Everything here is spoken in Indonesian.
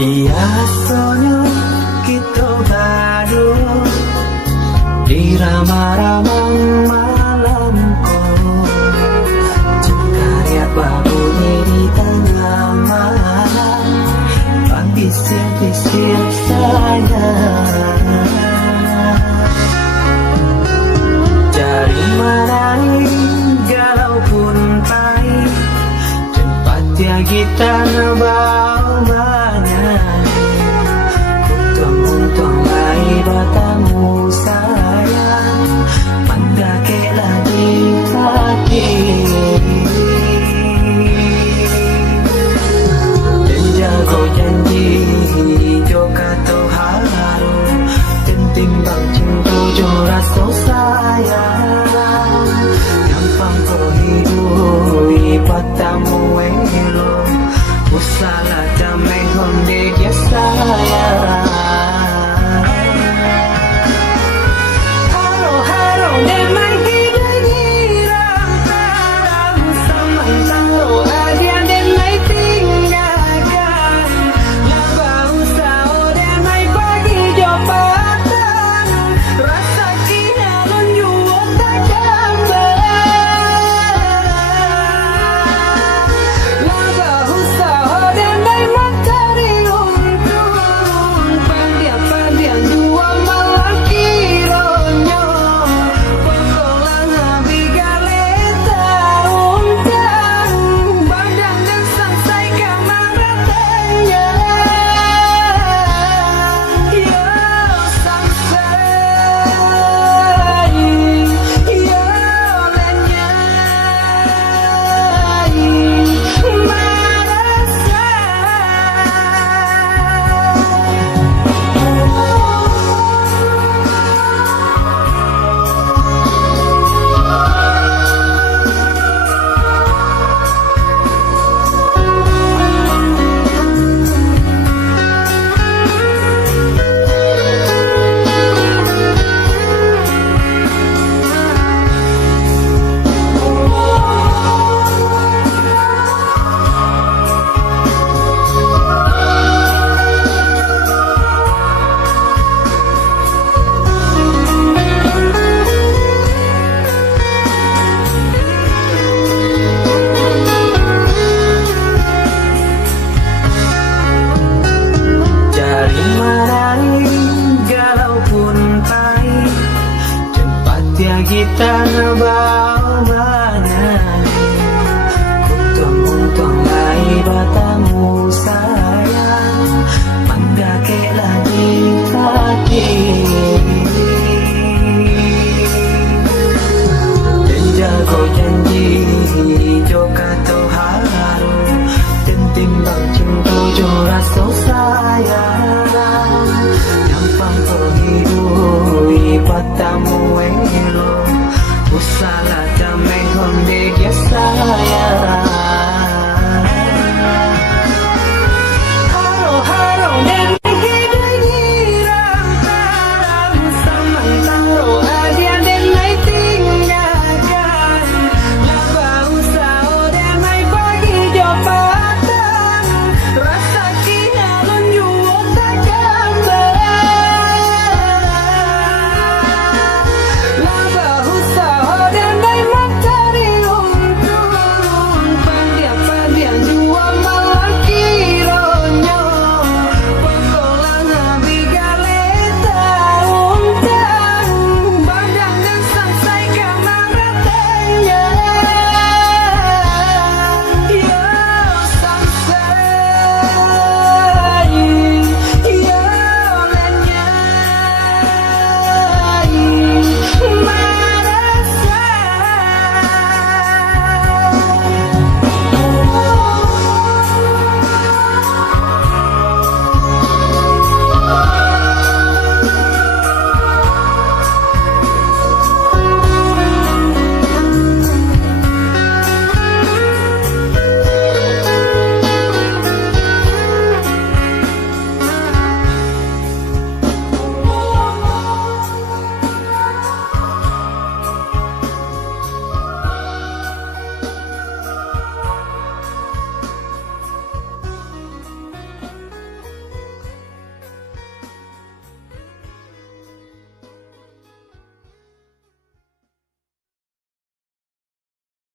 Biasanya kita baru di ramah-ramah malamku, karya babunyi di tengah malam, bisir-bisir sayang. Jari marahi galau pun pahit, tempat yang kita ngebau menyanyi. Untung-untung baik bertemu sayang, mendaki lagi hati. Dan jago janji joka haru, penting bang cinta jo rasa sayang. Gampang kau hidup patamu elo, usala damai honde dia sayang. Kita ngebau menyanyi, untung-untung baik bertemu sayang, mendaki lagi hati.